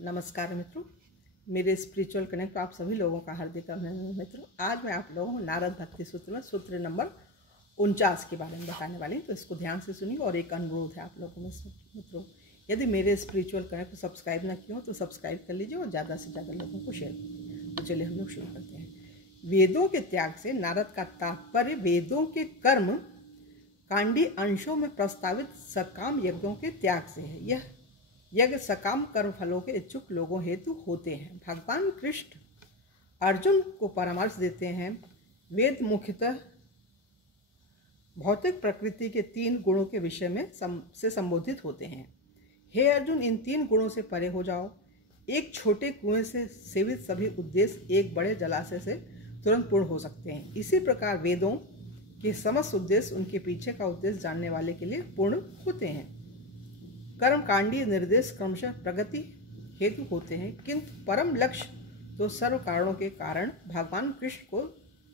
नमस्कार मित्रों, मेरे स्पिरिचुअल कनेक्ट आप सभी लोगों का हार्दिक अभिनंदन। मित्रों, आज मैं आप लोगों को नारद भक्ति सूत्र में सूत्र नंबर 49 के बारे में बताने वाली हूँ, तो इसको ध्यान से सुनिए। और एक अनुरोध है आप लोगों में मित्रों, यदि मेरे स्पिरिचुअल कनेक्ट को सब्सक्राइब ना किया हो तो सब्सक्राइब कर लीजिए और ज़्यादा से ज़्यादा लोगों को शेयर कीजिए। तो चलिए हम लोग शुरू करते हैं। वेदों के त्याग से नारद का तात्पर्य वेदों के कर्म कांडी अंशों में प्रस्तावित सकाम यज्ञों के त्याग से है। यह यज्ञ सकाम कर्म फलों के इच्छुक लोगों हेतु होते हैं। भगवान कृष्ण अर्जुन को परामर्श देते हैं। वेद मुख्यतः भौतिक प्रकृति के 3 गुणों के विषय में से संबोधित होते हैं। हे अर्जुन, इन 3 गुणों से परे हो जाओ। एक छोटे कुएं से सेवित सभी उद्देश्य एक बड़े जलाशय से तुरंत पूर्ण हो सकते हैं। इसी प्रकार वेदों के समस्त उद्देश्य उनके पीछे का उद्देश्य जानने वाले के लिए पूर्ण होते हैं। कर्म कांडीय निर्देश क्रमशः प्रगति हेतु होते हैं, किंतु परम लक्ष्य तो सर्व कारणों के कारण भगवान कृष्ण को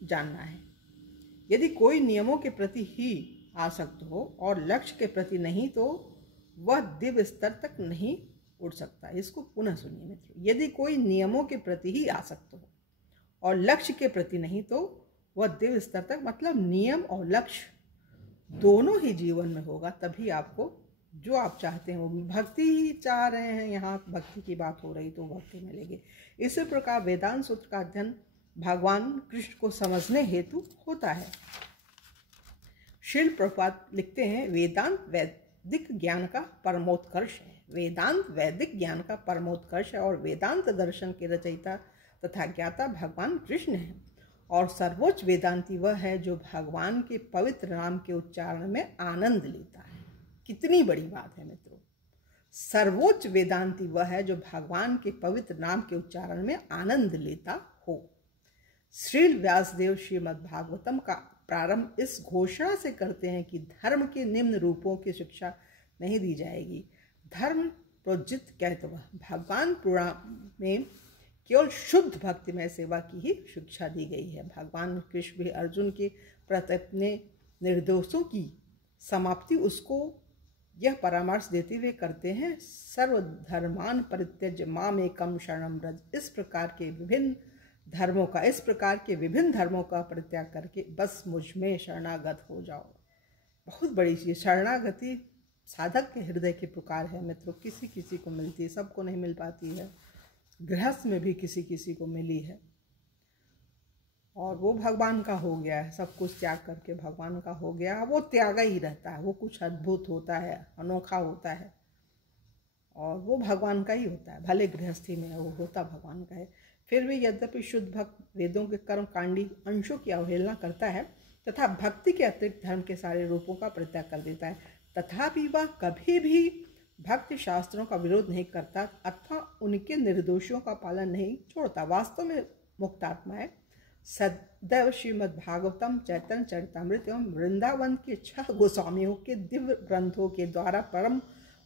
जानना है। यदि कोई नियमों के प्रति ही आसक्त हो और लक्ष्य के प्रति नहीं, तो वह दिव्य स्तर तक नहीं उठ सकता। इसको पुनः सुनिए मित्रों। यदि कोई नियमों के प्रति ही आसक्त हो और लक्ष्य के प्रति नहीं, तो वह दिव्य स्तर तक, मतलब नियम और लक्ष्य दोनों ही जीवन में होगा, तभी आपको जो आप चाहते हैं वो भक्ति ही चाह रहे हैं। यहाँ भक्ति की बात हो रही तो भक्ति मिलेगी। इसी प्रकार वेदांत सूत्र का अध्ययन भगवान कृष्ण को समझने हेतु होता है। श्रील प्रभुपाद लिखते हैं, वेदांत वैदिक ज्ञान का परमोत्कर्ष है। वेदांत वैदिक ज्ञान का परमोत्कर्ष है और वेदांत दर्शन के रचयिता तथा ज्ञाता भगवान कृष्ण है। और सर्वोच्च वेदांती वह है जो भगवान के पवित्र नाम के उच्चारण में आनंद लेता है। कितनी बड़ी बात है मित्रों। सर्वोच्च वेदांती वह है जो भगवान के पवित्र नाम के उच्चारण में आनंद लेता हो। श्रील व्यासदेव श्रीमद् भागवतम का प्रारंभ इस घोषणा से करते हैं कि धर्म के निम्न रूपों की शिक्षा नहीं दी जाएगी। धर्म प्रोजित कहतवः भगवान पुराण में केवल शुद्ध भक्तिमय सेवा की ही शिक्षा दी गई है। भगवान कृष्ण भी अर्जुन के प्रति अपने निर्दोषों की समाप्ति उसको यह परामर्श देते हुए करते हैं, सर्वधर्मान परित्यज्य मामेकं शरणं व्रज। इस प्रकार के विभिन्न धर्मों का परित्याग करके बस मुझ में शरणागत हो जाओ। बहुत बड़ी चीज शरणागति साधक के हृदय की पुकार है मित्रों। किसी किसी को मिलती है, सबको नहीं मिल पाती है। गृहस्थ में भी किसी किसी को मिली है और वो भगवान का हो गया है। सब कुछ त्याग करके भगवान का हो गया। वो त्यागा ही रहता है, वो कुछ अद्भुत होता है, अनोखा होता है और वो भगवान का ही होता है। भले गृहस्थी में वो होता भगवान का है, फिर भी यद्यपि शुद्ध भक्त वेदों के कर्म कांडी अंशों की अवहेलना करता है तथा भक्ति के अतिरिक्त धर्म के सारे रूपों का परित्याग कर देता है, तथापि वह कभी भी भक्ति शास्त्रों का विरोध नहीं करता अथवा उनके निर्दोषों का पालन नहीं छोड़ता। वास्तव में मुक्तात्मा है। सदैव श्रीमद् भागवतम, चैतन्य चरितामृत एवं वृंदावन के 6 गोस्वामियों के दिव्य ग्रंथों के द्वारा परम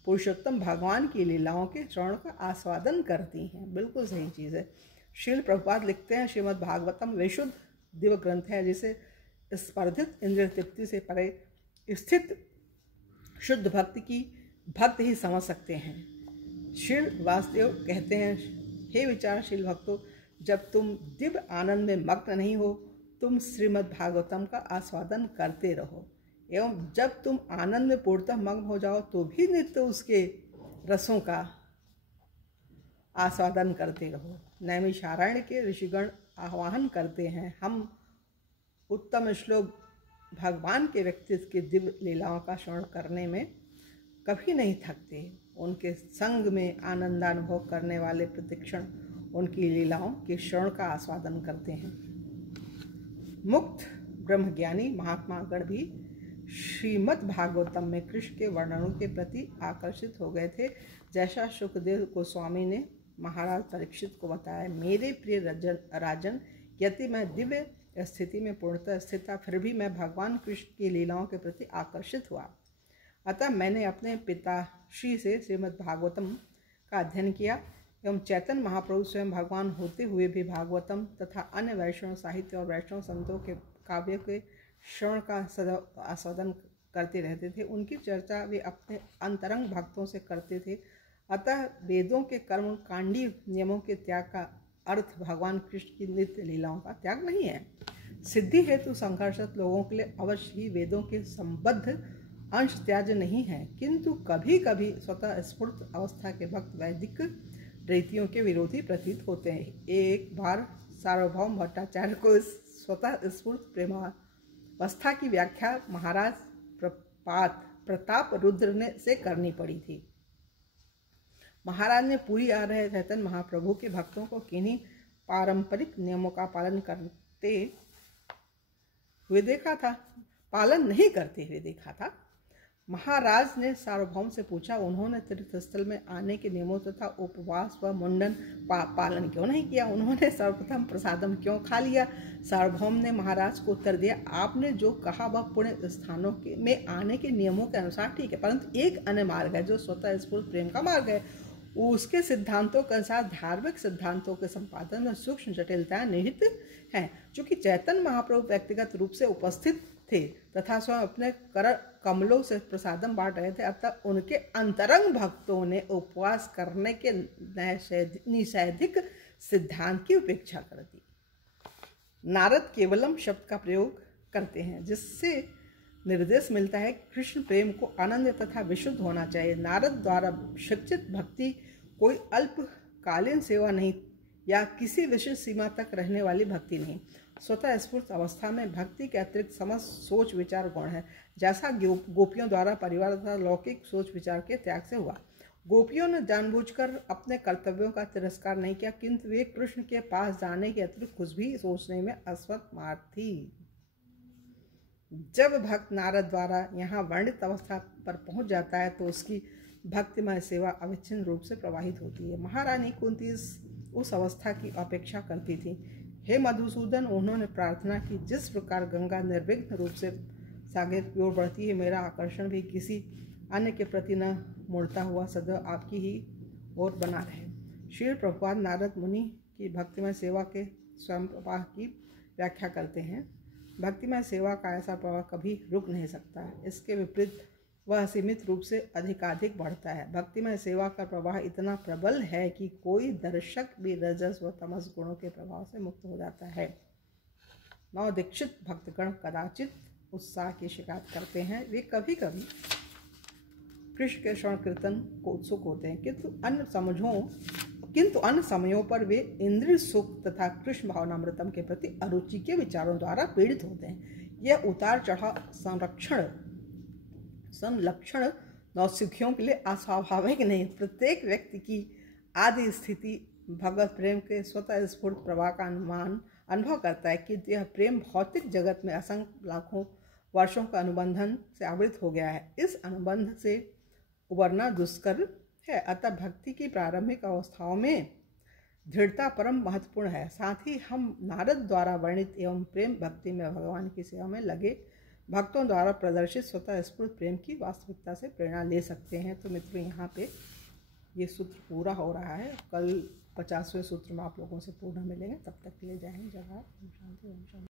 पुरुषोत्तम भगवान की लीलाओं के श्रवण का आस्वादन करती हैं। बिल्कुल सही चीज़ है। श्रील प्रभुपाद लिखते हैं, श्रीमद् भागवतम विशुद्ध दिव्य ग्रंथ है जिसे स्पर्धित इंद्रिय तृप्ति से परे स्थित शुद्ध भक्त ही समझ सकते हैं। श्रील वासुदेव कहते हैं, हे विचारशील भक्तों, जब तुम दिव्य आनंद में मग्न नहीं हो, तुम श्रीमद् भागवतम का आस्वादन करते रहो, एवं जब तुम आनंद में पूर्णतः मग्न हो जाओ तो भी नित्य उसके रसों का आस्वादन करते रहो। नैमिषारण्य के ऋषिगण आह्वान करते हैं, हम उत्तम श्लोक भगवान के व्यक्तित्व के दिव्य लीलाओं का श्रवण करने में कभी नहीं थकते। उनके संग में आनंदानुभव करने वाले प्रतिक्षण उनकी लीलाओं के श्रवण का आस्वादन करते हैं। मुक्त ब्रह्मज्ञानी महात्मागण भी श्रीमद् भागवतम में कृष्ण के वर्णनों के प्रति आकर्षित हो गए थे, जैसा सुखदेव गोस्वामी ने महाराज परीक्षित को बताया। मेरे प्रिय राजन, यदि मैं दिव्य स्थिति में पूर्णतः स्थित था, फिर भी मैं भगवान कृष्ण की लीलाओं के प्रति आकर्षित हुआ। अतः मैंने अपने पिताश्री से श्रीमद् भागवतम का अध्ययन किया एवं चैतन्य महाप्रभु स्वयं भगवान होते हुए भी भागवतम तथा अन्य वैष्णव साहित्य और वैष्णव संतों के काव्य के श्रवण का सदा आस्वादन करते रहते थे। उनकी चर्चा वे अपने अंतरंग भक्तों से करते थे। अतः वेदों के कर्म कांडी नियमों के त्याग का अर्थ भगवान कृष्ण की नित्य लीलाओं का त्याग नहीं है। सिद्धि हेतु संघर्षरत लोगों के लिए अवश्य ही वेदों के संबद्ध अंश त्याज्य नहीं है, किंतु कभी कभी स्वतः स्फूर्त अवस्था के भक्त वैदिक रीतियों के विरोधी प्रतीत होते हैं। एक बार सार्वभौम भट्टाचार्य को इस स्वतः स्फूर्त प्रेमावस्था की व्याख्या महाराज प्रताप रुद्र ने से करनी पड़ी थी। महाराज ने पूरी आ रहे चैतन्य महाप्रभु के भक्तों को किन्हीं पारंपरिक नियमों का पालन नहीं करते हुए देखा था। महाराज ने सार्वभौम से पूछा, उन्होंने तीर्थस्थल में आने के नियमों तथा उपवास व मुंडन पालन क्यों नहीं किया? उन्होंने सर्वप्रथम प्रसादम क्यों खा लिया? सार्वभौम ने महाराज को उत्तर दिया, आपने जो कहा वह पुण्य स्थानों में आने के नियमों के अनुसार ठीक है, परंतु एक अन्य मार्ग है जो स्वतः स्फूर्त प्रेम का मार्ग है। उसके सिद्धांतों के अनुसार धार्मिक सिद्धांतों के संपादन में सूक्ष्म जटिलताएं निहित हैं। चूंकि चैतन्य महाप्रभु व्यक्तिगत रूप से उपस्थित थे तथा स्वयं अपने कर कमलों से प्रसादम बांट रहे थे, अतः उनके अंतरंग भक्तों ने उपवास करने के निषेधिक सिद्धांत की उपेक्षा कर दी। नारद केवलम शब्द का प्रयोग करते हैं, जिससे निर्देश मिलता है कि कृष्ण प्रेम को आनंद तथा विशुद्ध होना चाहिए। नारद द्वारा शिक्षित भक्ति कोई अल्पकालीन सेवा नहीं या किसी विशिष्ट सीमा तक रहने वाली भक्ति नहीं। स्वतः स्फूर्त अवस्था में भक्ति के अतिरिक्त समस्त सोच विचार गुण है, जैसा गोपियों द्वारा परिवार तथा लौकिक सोच विचार के त्याग से हुआ। गोपियों ने जानबूझकर अपने कर्तव्यों का तिरस्कार नहीं किया, किंतु वे कृष्ण के पास जाने के अतिरिक्त कुछ भी सोचने में असमर्थ थी। जब भक्त नारद द्वारा यहाँ वर्णित अवस्था पर पहुँच जाता है तो उसकी भक्तिमय सेवा अविच्छिन्न रूप से प्रवाहित होती है। महारानी कुंती उस अवस्था की अपेक्षा करती थी। हे मधुसूदन, उन्होंने प्रार्थना की, जिस प्रकार गंगा निर्विघ्न रूप से सागर की ओर बढ़ती है, मेरा आकर्षण भी किसी अन्य के प्रति न मुड़ता हुआ सदैव आपकी ही ओर बना रहे। श्री प्रभुपाद नारद मुनि की भक्तिमय सेवा के स्वयं प्रवाह की व्याख्या करते हैं। भक्तिमय सेवा का ऐसा प्रवाह कभी रुक नहीं सकता है, इसके विपरीत वह सीमित रूप से अधिकाधिक बढ़ता है। भक्तिमय सेवा का प्रवाह इतना प्रबल है कि कोई दर्शक भी रजस व तमस गुणों के प्रभाव से मुक्त हो जाता है। नव दीक्षित भक्तगण कदाचित उत्साह की शिकायत करते हैं। वे कभी कभी कृष्ण के श्रवण कीर्तन को उत्सुक होते हैं, किंतु अन्य समयों पर वे इंद्रिय सुख तथा कृष्ण भावनामृतम के प्रति अरुचि के विचारों द्वारा पीड़ित होते हैं। यह उतार चढ़ाव संलक्षण नौसिखियों के लिए अस्वाभाविक नहीं। प्रत्येक व्यक्ति की आदि स्थिति भगवत प्रेम के स्वतः स्फूर्त प्रवाह का अनुभव करता है कि यह प्रेम भौतिक जगत में असंख्य लाखों वर्षों का अनुबंधन से आवृत हो गया है। इस अनुबंध से उबरना दुष्कर है। अतः भक्ति की प्रारंभिक अवस्थाओं में दृढ़ता परम महत्वपूर्ण है। साथ ही हम नारद द्वारा वर्णित एवं प्रेम भक्ति में भगवान की सेवा में लगे भक्तों द्वारा प्रदर्शित स्वतः स्फूर्त प्रेम की वास्तविकता से प्रेरणा ले सकते हैं। तो मित्रों, यहाँ पे ये सूत्र पूरा हो रहा है। कल 50वें सूत्र में आप लोगों से पूर्ण मिलेंगे। तब तक के लिए जय हिंद, जय भारत, ओम शांति, ओम शांति।